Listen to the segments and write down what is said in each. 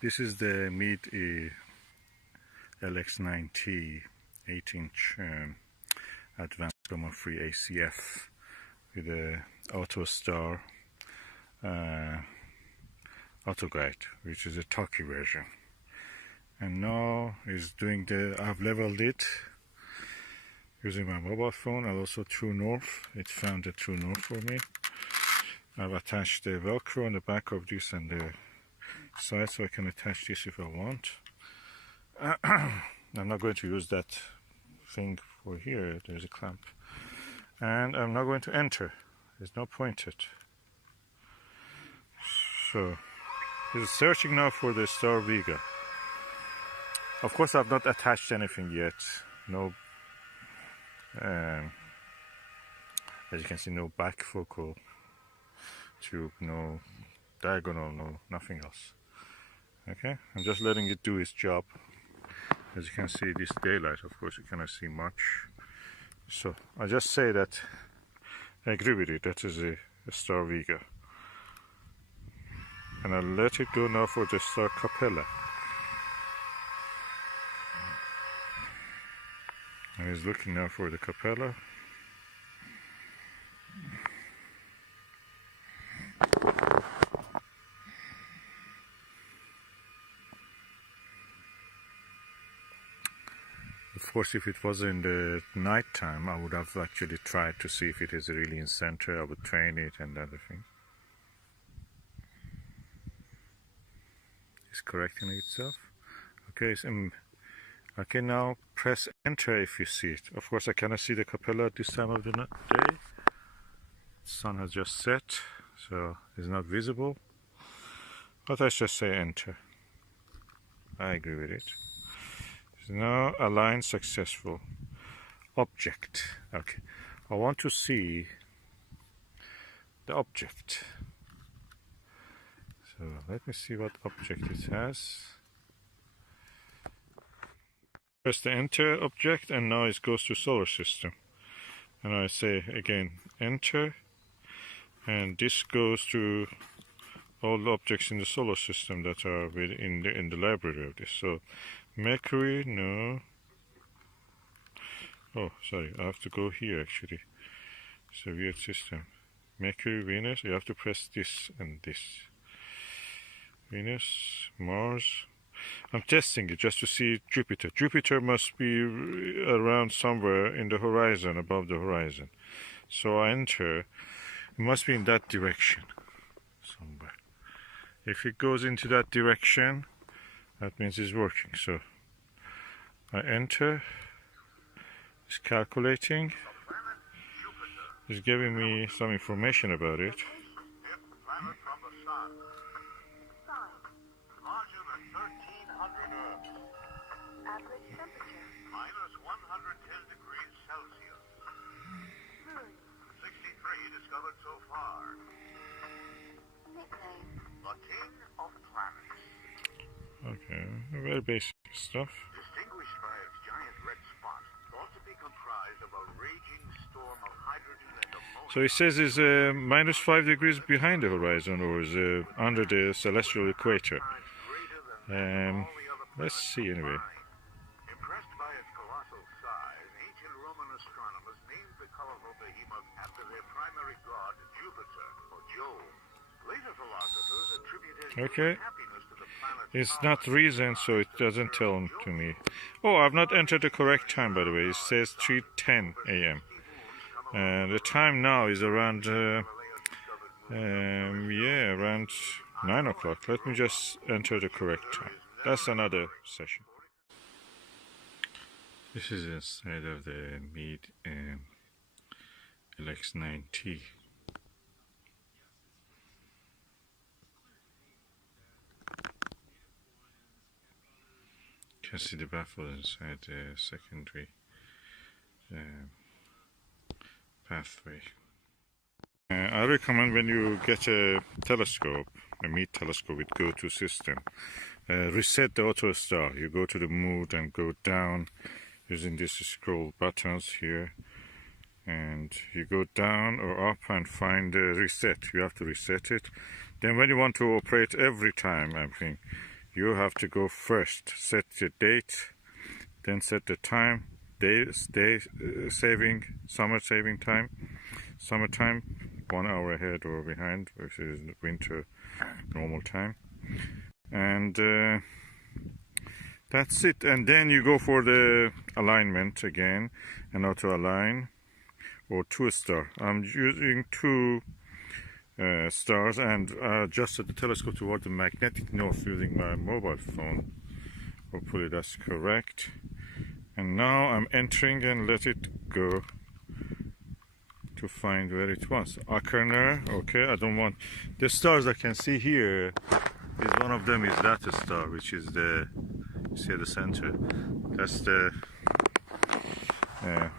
This is the Meade LX90 8-inch advanced chroma-free ACF with a Autostar Autoguide, which is a talkie version. And now is doing I've leveled it using my mobile phone and also True North. It found a True North for me. I've attached the Velcro on the back of this and the side, so I can attach this if I want. I'm not going to use that thing for here. There's a clamp, and I'm not going to enter. There's no point it. So it's searching now for the Star Vega. Of course, I've not attached anything yet. No, as you can see, no back focal tube, no diagonal, no nothing else. Okay, I'm just letting it do its job. As you can see, this daylight, of course, you cannot see much. So I just say that I agree with it. That is a Star Vega, and I'll let it go now for the Star Capella. And he's looking now for the Capella. Of course, if it was in the night time, I would have actually tried to see if it is really in center. I would train it and other things. It's correcting itself. Okay, so I can now press enter if you see it. Of course, I cannot see the Capella at this time of the day. The sun has just set, so it's not visible. But let's just say enter. I agree with it. So now align successful. Object. Okay. I want to see the object. So let me see what object it has. Press the enter object, and now it goes to solar system. And I say again enter, and this goes to all the objects in the solar system that are in the library of this. So Mercury, no. Oh, sorry, I have to go here actually. It's a weird system. Mercury, Venus, you have to press this and this. Venus, Mars. I'm testing it just to see Jupiter. Jupiter must be around somewhere in the horizon, above the horizon. So I enter. It must be in that direction somewhere. If it goes into that direction, that means it's working. So I enter. It's calculating. It's giving me some information about it. Minus 110 degrees Celsius. 63 discovered so far. Nickname: the King of Planets. Okay, very basic stuff. Distinguished by its giant red spot, thought to be comprised of a raging storm of hydrogen and ammonia. So it says it's minus 5 degrees behind the horizon, or is under the celestial equator. Let's see anyway. Impressed by its colossal size, ancient Roman astronomers named the colorful behemoth after their primary god, Jupiter, or Jove. Later philosophers attributed happiness to the planet. It's not reason, so it doesn't tell to me. Oh, I've not entered the correct time, by the way. It says 3:10 a.m. The time now is around, around 9 o'clock. Let me just enter the correct time. That's another session. This is inside of the Meade LX90. You can see the baffle inside the secondary pathway. I recommend when you get a telescope, a Meade telescope with go-to system, reset the Autostar. You go to the mode and go down using these scroll buttons here, and you go down or up and find reset. You have to reset it. Then when you want to operate every time, I think, you have to go first. Set the date, then set the time, day saving, summertime, 1 hour ahead or behind, which is winter normal time, and that's it. And then you go for the alignment again, and auto align or 2-star. I'm using 2 stars, and adjusted the telescope toward the magnetic north using my mobile phone. Hopefully that's correct. And now I'm entering and let it go to find where it was. Acherner, okay, I don't want the stars I can see here. Is one of them is that star, which is the, you see at the center, that's the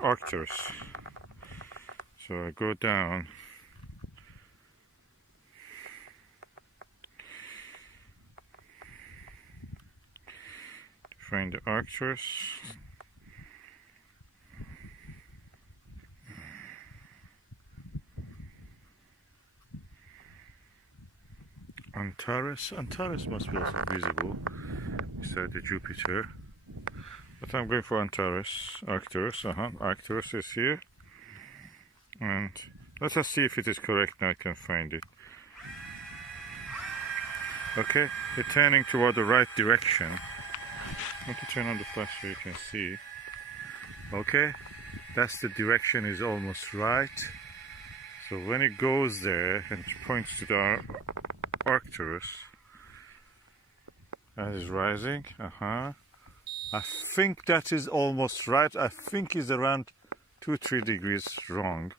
Arcturus. So I go down. To find the Arcturus. Antares must be also visible beside the Jupiter, but I'm going for Arcturus. Arcturus is here, and let us see if it is correct. Now I can find it. Okay, it's turning toward the right direction. I'm going to turn on the flash so you can see. Okay, that's the direction, is almost right. So when it goes there and points to the Arcturus, that is rising. I think that is almost right. I think it's around 2-3 degrees wrong.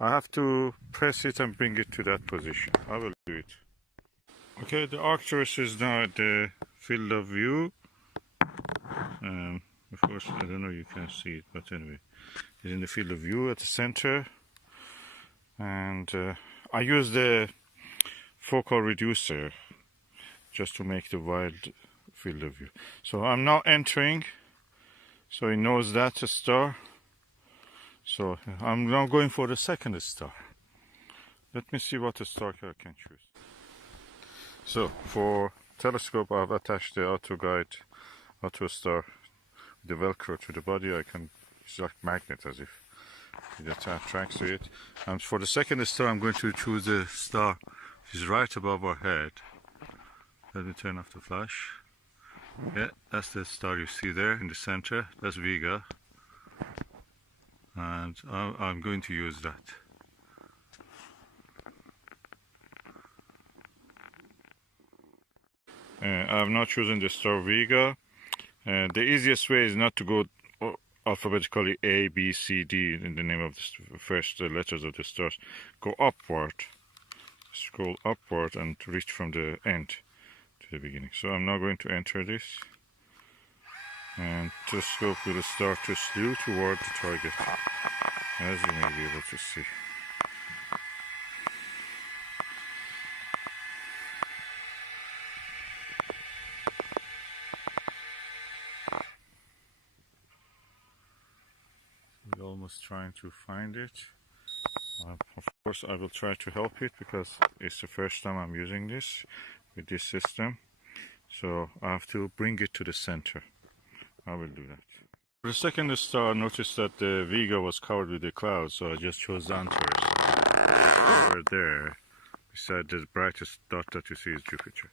I have to press it and bring it to that position. I will do it. Okay, the Arcturus is now at the field of view. Of course, I don't know if you can see it, but anyway, it's in the field of view at the center. And I use the focal reducer just to make the wide field of view. So I'm now entering, so it knows that's a star. So I'm now going for the second star. Let me see what star I can choose. So for telescope, I've attached the Autostar, the Velcro to the body. It's like magnet, as if it attracts to it. And for the second star, I'm going to choose the star which is right above our head. Let me turn off the flash. Yeah, that's the star you see there in the center. That's Vega. And I'm going to use that. I've not chosen the star Vega. The easiest way is not to go alphabetically A, B, C, D in the name of the first letters of the stars. Go upward, scroll upward, and reach from the end to the beginning. So I'm now going to enter this, and telescope will start to slew toward the target, as you may be able to see. We're almost trying to find it. Of course, I will try to help it because it's the first time I'm using this with this system. So I have to bring it to the center. I will do that. For the second star, I noticed that the Vega was covered with the clouds, so I just chose the Antares. Over there, beside the brightest dot that you see is Jupiter.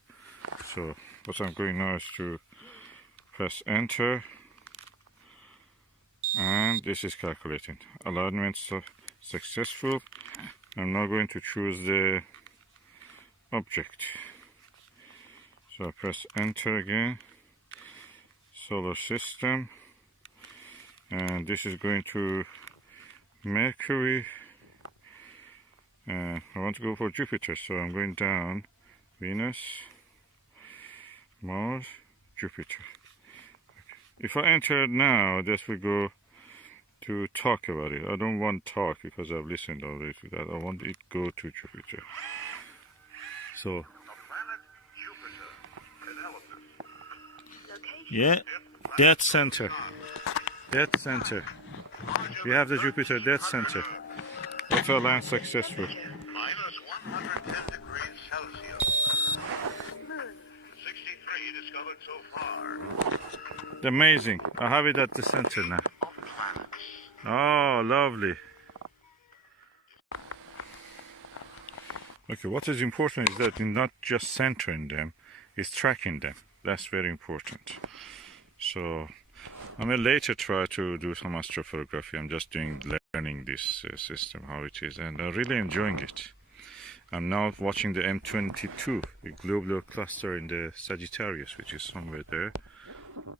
So what I'm going now is to press enter, and this is calculating. Alignment successful. I'm now going to choose the object. So I press enter again. Solar system, and this is going to Mercury. I want to go for Jupiter, so I'm going down. Venus, Mars, Jupiter. Okay. If I enter now, this will go to talk about it. I don't want talk because I've listened already to that. I want it to go to Jupiter. So yeah, dead center. Dead center. We have the Jupiter dead center. Auto align successful. -110 degrees Celsius. 63 to far. Amazing. I have it at the center now. Of planets. Oh, lovely. Okay, what is important is that you're not just centering them, it's tracking them. That's very important. So I may later try to do some astrophotography. I'm just learning this system, how it is, and I'm really enjoying it. I'm now watching the M22, the globular cluster in the Sagittarius, which is somewhere there. The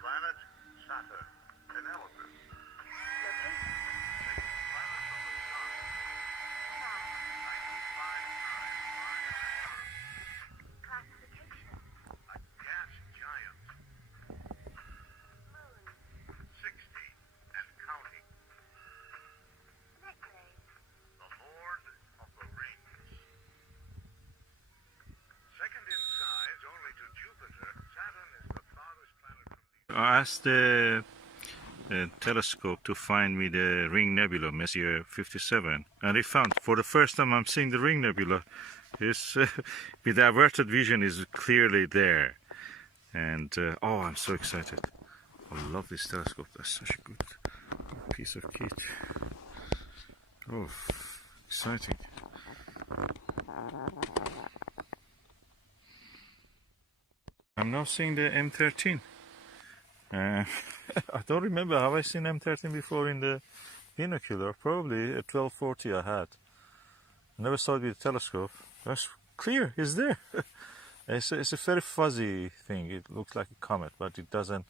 planet Saturn. Analysis. A gas giant. 60 and counting. The Lord of the Rings. Second in size only to Jupiter, Saturn is the farthest planet from the I asked the telescope to find me the Ring Nebula, Messier 57, and it found, for the first time I'm seeing the Ring Nebula. It's, with the averted vision is clearly there, and oh, I'm so excited. I love this telescope. That's such a good piece of kit. Oh, exciting. I'm now seeing the M13. I don't remember, have I seen M13 before in the binocular? Probably at 1240 I had. I never saw it with a telescope. That's clear, it's there. It's a very fuzzy thing. It looks like a comet, but it doesn't.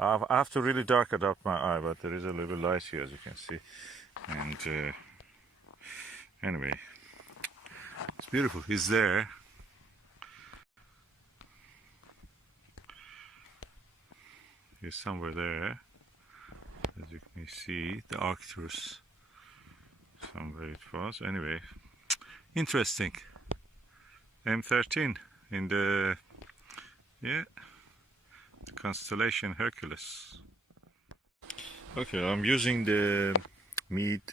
I have to really darken up my eye, but there is a little light here, as you can see. And anyway, it's beautiful. It's there. It's somewhere there, as you can see, the Arcturus, somewhere it was. Anyway, interesting. M13 in the, yeah, constellation Hercules. Okay, I'm using the Meade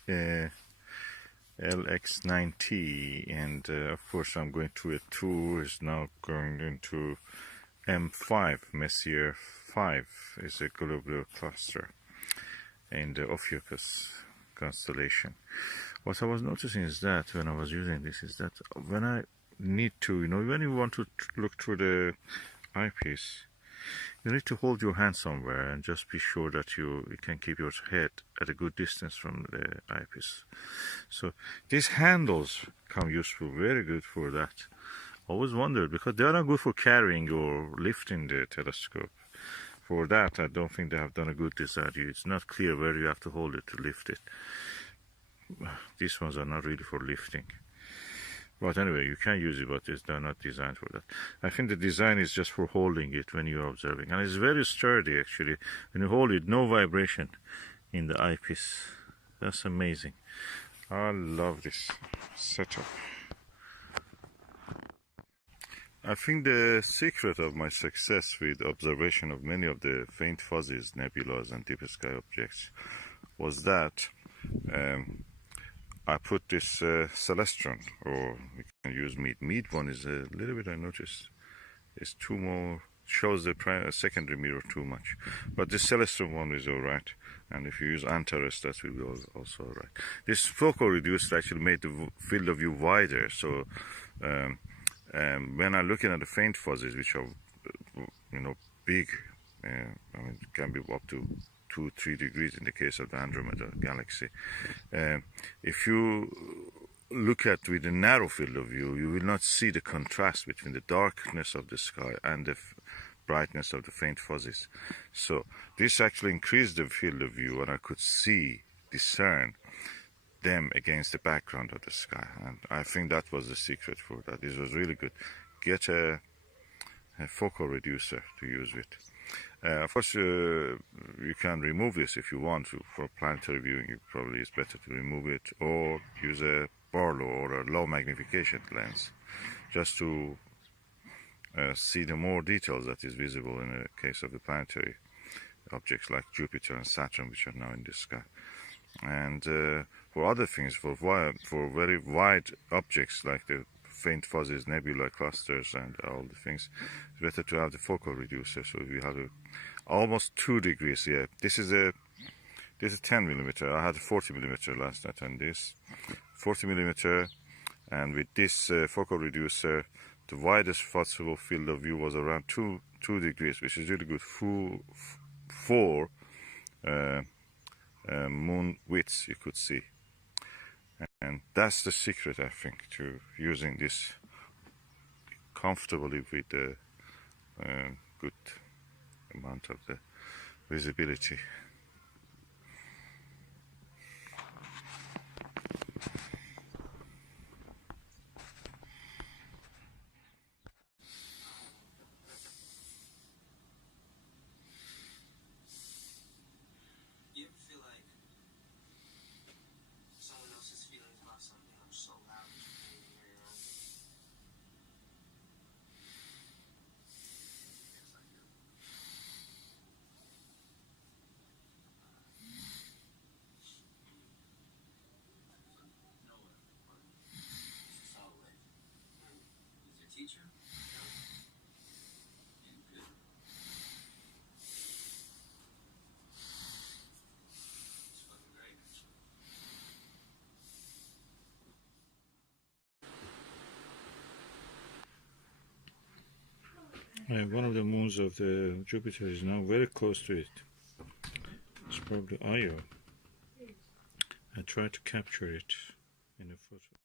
LX90, and of course I'm going through a tour. Is now going into M5, Messier 5 is a globular cluster in the Ophiuchus constellation. What I was noticing is that when I was using this is that when I need to, when you want to look through the eyepiece, you need to hold your hand somewhere and just be sure that you can keep your head at a good distance from the eyepiece. So these handles come useful, very good for that. I always wondered, because they are not good for carrying or lifting the telescope. For that, I don't think they have done a good design. It's not clear where you have to hold it to lift it. These ones are not really for lifting. But anyway, you can use it, but they're not designed for that. I think the design is just for holding it when you're observing. And it's very sturdy, actually. When you hold it, no vibration in the eyepiece. That's amazing. I love this setup. I think the secret of my success with observation of many of the faint fuzzies, nebulas, and deep sky objects was that I put this celestron, or we can use Meade. Meade one is a little bit, I noticed, is too more, shows the secondary mirror too much. But this celestron one is alright, and if you use Antares, that will be also alright. This focal reducer actually made the field of view wider, so when I'm looking at the faint fuzzies, which are, big, I mean, it can be up to 2-3 degrees in the case of the Andromeda galaxy. If you look at with a narrow field of view, you will not see the contrast between the darkness of the sky and the brightness of the faint fuzzies. So this actually increased the field of view, and I could discern them against the background of the sky, and I think that was the secret for that. This was really good. Get a focal reducer to use with. Of course, you can remove this if you want to. For planetary viewing, it probably is better to remove it, or use a Barlow or a low magnification lens, just to see the more details that is visible in the case of the planetary objects like Jupiter and Saturn, which are now in the sky. And for other things, for very wide objects like the faint fuzzies, nebula clusters, and all the things, it's better to have the focal reducer. So we have almost 2 degrees here. This is 10 millimeter. I had 40 millimeter last night, and this 40 millimeter, and with this focal reducer, the widest possible field of view was around 2 degrees, which is really good for moon widths you could see. And that's the secret, I think, to using this comfortably with a good amount of the visibility. One of the moons of the Jupiter is now very close to it. It's probably Io. I tried to capture it in a photo.